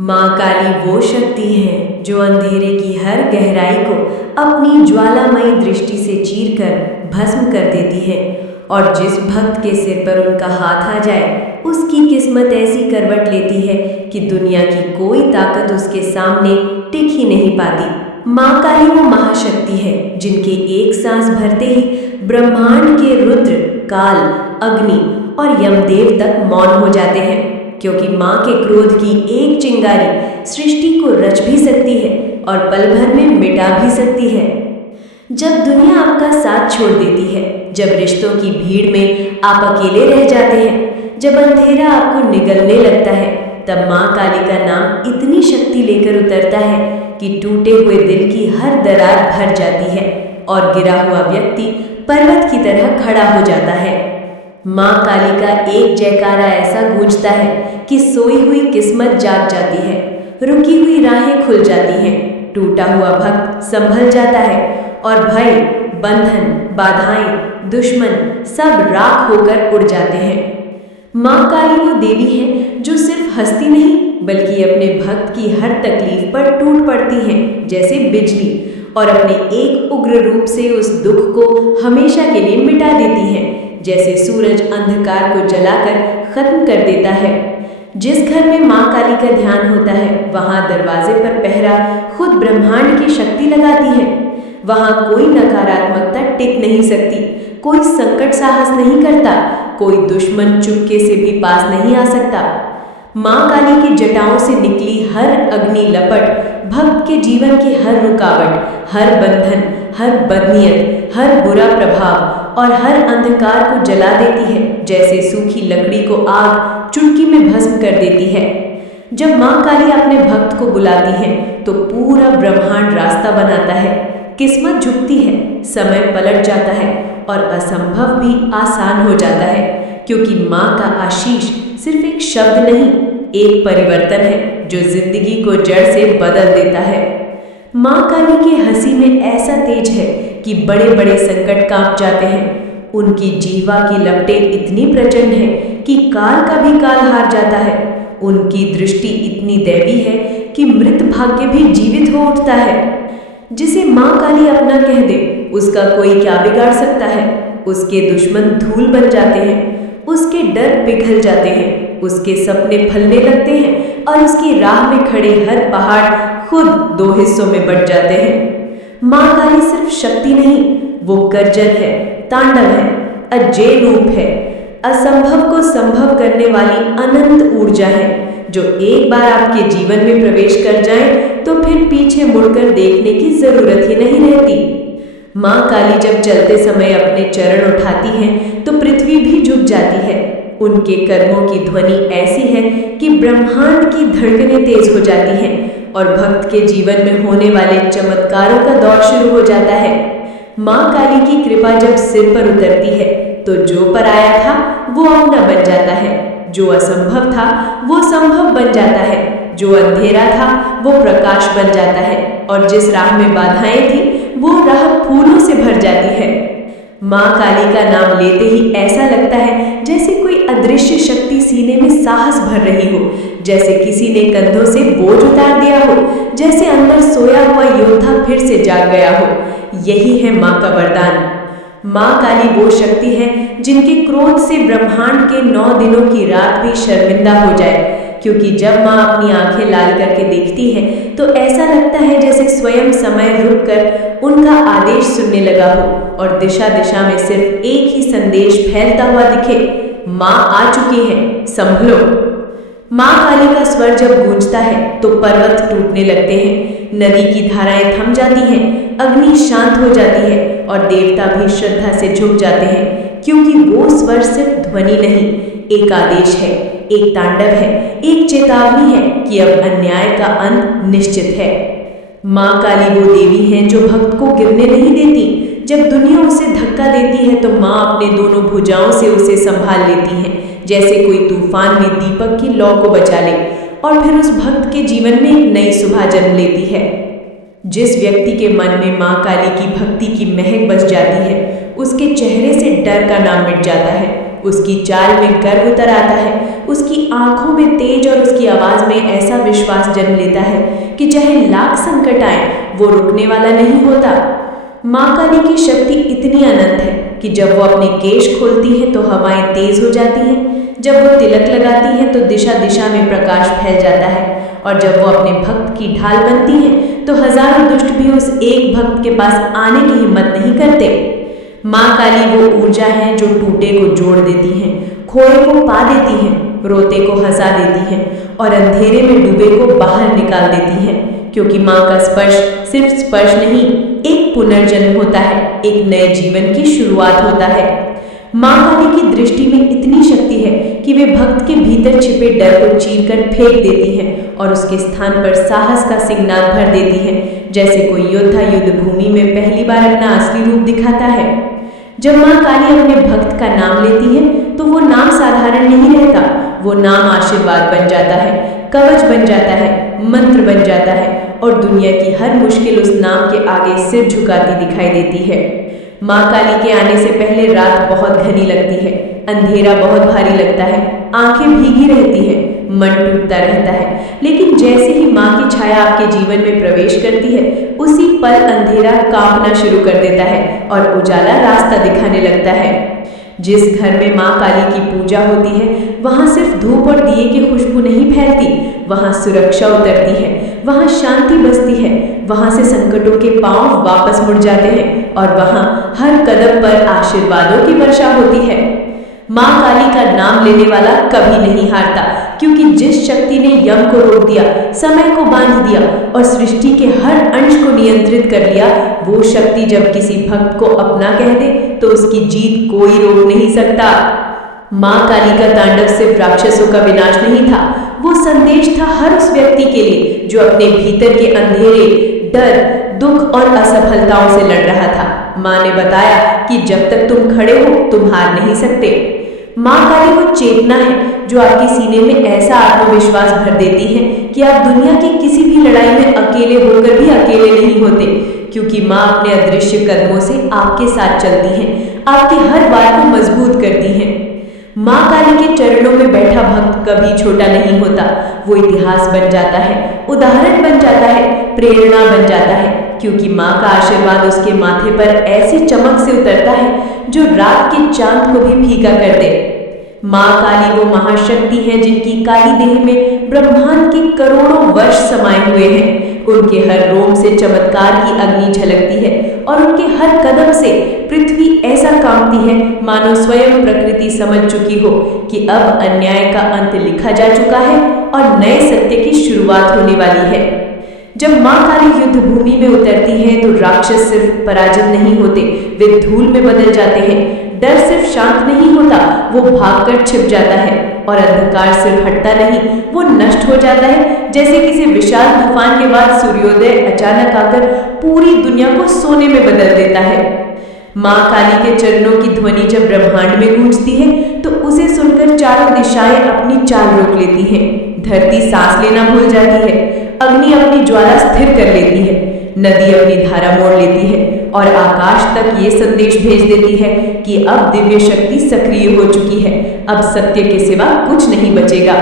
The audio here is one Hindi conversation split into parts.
माँ काली वो शक्ति है जो अंधेरे की हर गहराई को अपनी ज्वालामयी दृष्टि से चीरकर भस्म कर देती है। और जिस भक्त के सिर पर उनका हाथ आ जाए उसकी किस्मत ऐसी करवट लेती है कि दुनिया की कोई ताकत उसके सामने टिक ही नहीं पाती। माँ काली वो महाशक्ति है जिनके एक सांस भरते ही ब्रह्मांड के रुद्र, काल, अग्नि और यमदेव तक मौन हो जाते हैं, क्योंकि माँ के क्रोध की एक चिंगारी सृष्टि को रच भी सकती है और पल भर में मिटा भी सकती है। जब दुनिया आपका साथ छोड़ देती है, जब रिश्तों की भीड़ में आप अकेले रह जाते हैं, जब अंधेरा आपको निगलने लगता है, तब माँ काली का नाम इतनी शक्ति लेकर उतरता है कि टूटे हुए दिल की हर दरार भर जाती है और गिरा हुआ व्यक्ति पर्वत की तरह खड़ा हो जाता है। माँ काली का एक जयकारा ऐसा गूंजता है कि सोई हुई किस्मत जाग जाती है, रुकी हुई राहें खुल जाती हैं, टूटा हुआ भक्त संभल जाता है और भय, बंधन, बाधाएं, दुश्मन सब राख होकर उड़ जाते हैं। माँ काली वो देवी है जो सिर्फ हंसती नहीं बल्कि अपने भक्त की हर तकलीफ पर टूट पड़ती हैं जैसे बिजली, और अपने एक उग्र रूप से उस दुख को हमेशा के लिए मिटा देती है, जैसे सूरज अंधकार को जलाकर खत्म कर देता है। जिस घर में माँ काली का ध्यान होता है वहां दरवाजे पर पहरा खुद ब्रह्मांड की शक्ति लगाती है। वहां कोई नकारात्मकता टिक नहीं सकती, कोई संकट साहस नहीं करता, कोई दुश्मन चुपके से भी पास नहीं आ सकता। माँ काली की जटाओं से निकली हर अग्नि लपट भक्त के जीवन की हर रुकावट, हर बंधन, हर बदनीयत, हर बुरा प्रभाव और हर अंधकार को जला देती है, जैसे सूखी लकड़ी को आग चुटकी में भस्म कर देती है। जब माँ काली अपने भक्त को बुलाती है तो पूरा ब्रह्मांड रास्ता बनाता है, किस्मत झुकती है, समय पलट जाता है और असंभव भी आसान हो जाता है, क्योंकि माँ का आशीष सिर्फ एक शब्द नहीं, एक परिवर्तन है जो जिंदगी को जड़ से बदल देता है। माँ काली की हंसी में ऐसा तेज है कि बड़े बड़े संकट कांप जाते हैं। उनकी जीवा की लपटें इतनी प्रचंड है कि काल का भी काल हार जाता है। उनकी दृष्टि इतनी दैवी है कि मृत भाग्य भी जीवित हो उठता है। जिसे माँ काली अपना कह दे उसका कोई क्या बिगाड़ सकता है। उसके दुश्मन धूल बन जाते हैं, उसके डर पिघल जाते हैं, उसके सपने फलने लगते हैं और उसकी राह में खड़े हर पहाड़ खुद दो हिस्सों में बंट जाते हैं। माँ काली सिर्फ शक्ति नहीं, वो गर्जन है, तांडव है, अजय रूप है, असंभव को संभव करने वाली अनंत ऊर्जा है, जो एक बार आपके जीवन में प्रवेश कर जाए तो फिर पीछे मुड़कर देखने की जरूरत ही नहीं रहती। माँ काली जब चलते समय अपने चरण उठाती हैं तो पृथ्वी भी झुक जाती है। उनके कर्मों की ध्वनि ऐसी है कि ब्रह्मांड की धड़कनें तेज हो जाती हैं और भक्त के जीवन में होने वाले चमत्कारों का दौर शुरू हो जाता है। माँ काली की कृपा जब सिर पर उतरती है तो जो पराया था वो अपना बन जाता है, जो असंभव था वो संभव बन जाता है, जो अंधेरा था वो प्रकाश बन जाता है और जिस राह में बाधाएं थी वो राह फूलों से भर जाती है। माँ काली का नाम लेते ही ऐसा लगता है जैसे कोई अदृश्य शक्ति सीने में साहस भर रही हो, जैसे किसी ने कंधों से बोझ उतार दिया हो, जैसे अंदर सोया हुआ योद्धा फिर से जाग गया हो। यही है माँ का वरदान। माँ काली वो शक्ति है जिनके क्रोध से ब्रह्मांड के 9 दिनों की रात भी शर्मिंदा हो जाए, क्योंकि जब माँ अपनी आंखें लाल करके देखती है तो ऐसा लगता है जैसे स्वयं समय रुककर उनका आदेश सुनने लगा हो और दिशा दिशा में सिर्फ एक ही संदेश फैलता हुआ दिखे, माँ आ चुकी है, संभलो। माँ काली का स्वर जब गूंजता है तो पर्वत टूटने लगते हैं, नदी की धाराएं थम जाती हैं, अग्नि शांत हो जाती है और देवता भी श्रद्धा से झुक जाते हैं, क्योंकि वो स्वर सिर्फ ध्वनि नहीं, एक आदेश है, एक तांडव है, एक चेतावनी है कि अब अन्याय का अंत निश्चित है। माँ काली वो देवी है जो भक्त को गिरने नहीं देती। जब दुनिया उसे धक्का देती है तो माँ अपने दोनों भुजाओं से उसे संभाल लेती हैं, जैसे कोई तूफान में दीपक की लौ को बचा ले, और फिर उस भक्त के जीवन में एक नई सुबह जन्म लेती है। जिस व्यक्ति के मन में माँ काली की भक्ति की महक बस जाती है उसके चेहरे से डर का नाम मिट जाता है, उसकी चाल में गर्व उतर आता है, उसकी आंखों में तेज और उसकी आवाज में ऐसा विश्वास जन्म लेता है कि चाहे लाख संकट आए वो रुकने वाला नहीं होता। माँ काली की शक्ति इतनी अनंत है कि जब वो अपने केश खोलती है तो हवाएं तेज हो जाती हैं, जब वो तिलक लगाती है तो दिशा दिशा में प्रकाश फैल जाता है, और जब वो अपने भक्त की ढाल बनती है तो हजारों दुष्ट भी उस एक भक्त के पास आने की हिम्मत नहीं करते। माँ काली वो ऊर्जा है जो टूटे को जोड़ देती है, खोए को पा देती है, रोते को हंसा देती है और अंधेरे में डूबे को बाहर निकाल देती है। क्योंकि माँ का स्पर्श सिर्फ स्पर्श नहीं, एक पुनर्जन्म होता है, एक नए जीवन की शुरुआत होता है। माँ काली की दृष्टि में इतनी शक्ति है कि वे भक्त के भीतर छिपे डर को चीरकर फेंक देती है और उसके स्थान पर साहस का सिग्नल भर देती है, जैसे कोई योद्धा युद्ध भूमि में पहली बार अपना असली रूप दिखाता है। जब माँ काली अपने भक्त का नाम लेती है तो वो नाम साधारण नहीं रहता, वो नाम आशीर्वाद बन जाता है, कवच बन जाता है, मंत्र बन जाता है और दुनिया की हर मुश्किल उस नाम के आगे सिर झुकाती दिखाई देती है। माँ काली के आने से पहले रात बहुत घनी लगती है, अंधेरा बहुत भारी लगता है, आंखें भीगी रहती है, मन टूटता रहता है, लेकिन जैसे ही माँ की छाया आपके जीवन में प्रवेश करती है उसी पल अंधेरा कांपना शुरू कर देता है और उजाला रास्ता दिखाने लगता है। जिस घर में माँ काली की पूजा होती है वहाँ सिर्फ धूप और दिए की खुशबू नहीं फैलती, वहाँ सुरक्षा उतरती है, वहाँ शांति बसती है, वहाँ से संकटों के पांव वापस मुड़ जाते हैं और वहाँ हर कदम पर आशीर्वादों की वर्षा होती है। माँ काली का नाम लेने वाला कभी नहीं हारता, क्योंकि जिस शक्ति ने यम को रोक दिया, समय को बांध दिया और सृष्टि के हर अंश को नियंत्रित कर लिया, वो शक्ति जब किसी भक्त को अपना कह दे तो उसकी जीत कोई रोक नहीं सकता। माँ काली का तांडव सिर्फ राक्षसों का विनाश नहीं था, वो संदेश था हर उस व्यक्ति के लिए जो अपने भीतर के अंधेरे, डर, दुख और असफलताओं से लड़ रहा था। माँ ने बताया कि जब तक तुम खड़े हो तुम हार नहीं सकते। माँ काली वो चेतना है जो आपके सीने में ऐसा आत्मविश्वास भर देती है कि आप दुनिया की किसी भी लड़ाई में अकेले होकर भी अकेले नहीं होते, क्योंकि माँ अपने अदृश्य कदमों से आपके साथ चलती है, आपके हर बात को मजबूत करती है। माँ काली के चरणों में बैठा भक्त कभी छोटा नहीं होता, वो इतिहास बन जाता है, उदाहरण बन जाता है, प्रेरणा बन जाता है, क्योंकि माँ का आशीर्वाद उसके माथे पर ऐसी चमक से उतरता है जो रात के चांद को भी फीका कर दे। माँ काली वो महाशक्ति है जिनकी काली देह में ब्रह्मांड के करोड़ों वर्ष समाये हुए हैं। उनके हर रोम से चमत्कार की अग्नि झलकती है और उनके हर कदम से पृथ्वी ऐसा कांपती है मानो स्वयं प्रकृति समझ चुकी हो कि अब अन्याय का अंत लिखा जा चुका है और नए सत्य की शुरुआत होने वाली है। जब माँ काली युद्ध भूमि में उतरती है तो राक्षस सिर्फ पराजित नहीं होते, वे धूल में बदल जाते हैं। डर सिर्फ शांत नहीं होता, वो भागकर छिप जाता है और अंधकार सिर्फ हटता नहीं, वो नष्ट हो जाता है, जैसे किसी विशाल तूफान के बाद सूर्योदय अचानक आकर पूरी दुनिया को सोने में बदल देता है। माँ काली के चरणों की ध्वनि जब ब्रह्मांड में गूंजती है तो उसे सुनकर चारों दिशाएं अपनी चाल रोक लेती हैं। धरती सांस लेना भूल जाती है, अग्नि अपनी ज्वाला स्थिर कर लेती है, नदी अपनी धारा मोड़ लेती है और आकाश तक ये संदेश भेज देती है कि अब दिव्य शक्ति सक्रिय हो चुकी है, अब सत्य के सिवा कुछ नहीं बचेगा।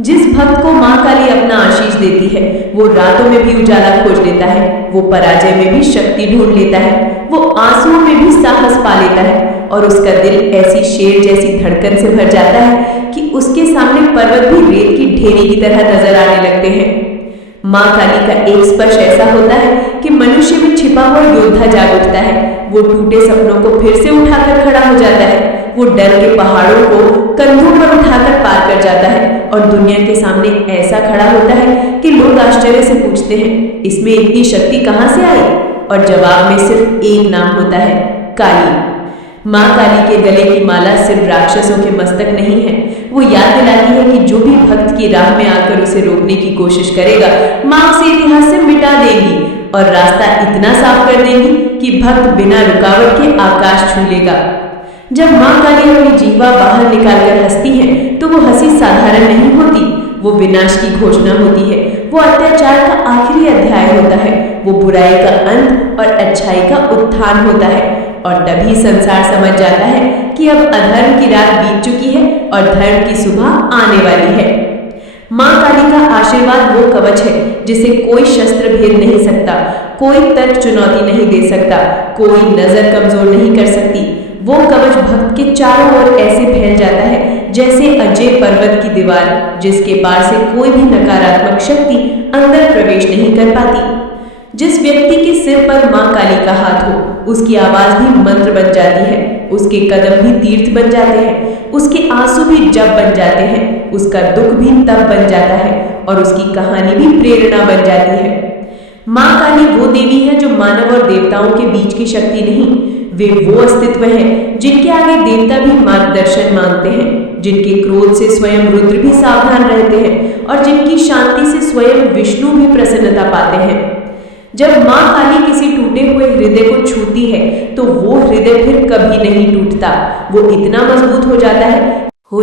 जिस भक्त को माँ काली अपना आशीष देती है वो रातों में भी उजाला खोज लेता है, वो पराजय में भी शक्ति ढूंढ लेता है, वो आंसुओं में भी साहस पा लेता है और उसका दिल ऐसी शेर जैसी धड़कन से भर जाता है कि उसके सामने पर्वत भी रेत की ढेरी की तरह नजर आने लगते हैं। माँ काली का एक स्पर्श ऐसा होता है कि मनुष्य में छिपा हुआ योद्धा जाग उठता है, वो टूटे सपनों को फिर से उठाकर खड़ा हो जाता है, वो डर के पहाड़ों को कंधों पर उठाकर पार कर जाता है और दुनिया के सामने ऐसा खड़ा होता है कि लोग आश्चर्य से पूछते हैं, इसमें इतनी शक्ति कहाँ से आई? और जवाब में सिर्फ एक नाम होता है, काली। माँ काली के गले की माला सिर्फ राक्षसों के मस्तक नहीं है, वो याद दिलाती है कि जो भी भक्त की राह में आकर उसे रोकने की कोशिश करेगा, माँ उसे इतिहास से मिटा देगी और रास्ता इतना साफ कर देगी कि भक्त बिना रुकावट के आकाश छू लेगा। जब माँ काली अपनी जीवा बाहर निकालकर हंसती है तो वो हंसी साधारण नहीं होती, वो विनाश की घोषणा होती है, वो अत्याचार का आखिरी अध्याय होता है, वो बुराई का अंत और अच्छाई का उत्थान होता है। और तभी संसार समझ जाता है कि अब अधर्म की रात बीत चुकी है और धर्म की सुबह आने वाली है। मां काली का आशीर्वाद वो कवच है जिसे कोई शस्त्र भेद नहीं सकता, कोई तर्क चुनौती नहीं दे सकता, कोई नजर कमजोर नहीं कर सकती। वो कवच भक्त के चारों ओर ऐसे फैल जाता है जैसे अजय पर्वत की दीवार, जिसके पार से कोई भी नकारात्मक शक्ति अंदर प्रवेश नहीं कर पाती। जिस व्यक्ति के सिर पर मां काली का हाथ हो, उसकी आवाज भी मंत्र बन जाती है, उसके कदम भी तीर्थ बन जाते हैं, उसके आंसू भी जप बन जाते हैं, उसका दुख भी तप बन जाता है और उसकी कहानी भी प्रेरणा बन जाती है। मां काली वो देवी है जो मानव और देवताओं के बीच की शक्ति नहीं, वे वो अस्तित्व हैं जिनके आगे देवता भी मार्गदर्शन मांगते हैं, जिनके क्रोध से स्वयं रुद्र भी सावधान रहते हैं और जिनकी शांति से स्वयं विष्णु भी प्रसन्नता पाते हैं। जब मां काली किसी टूटे हुए हृदय को छूती है तो वो हृदय फिर कभी नहीं टूटता, वो इतना मजबूत हो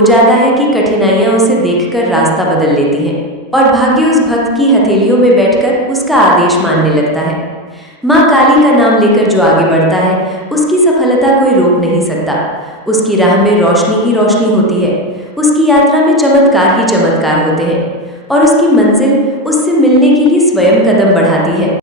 जाता है कि कठिनाइयां उसे देखकर रास्ता बदल लेती हैं और भाग्य उस भक्त की हथेलियों में बैठकर उसका आदेश मानने लगता है। मां काली का नाम लेकर जो आगे बढ़ता है, उसकी सफलता कोई रोक नहीं सकता। उसकी राह में रोशनी ही रोशनी होती है, उसकी यात्रा में चमत्कार ही चमत्कार होते हैं और उसकी मंजिल उससे मिलने के लिए स्वयं कदम बढ़ाती है।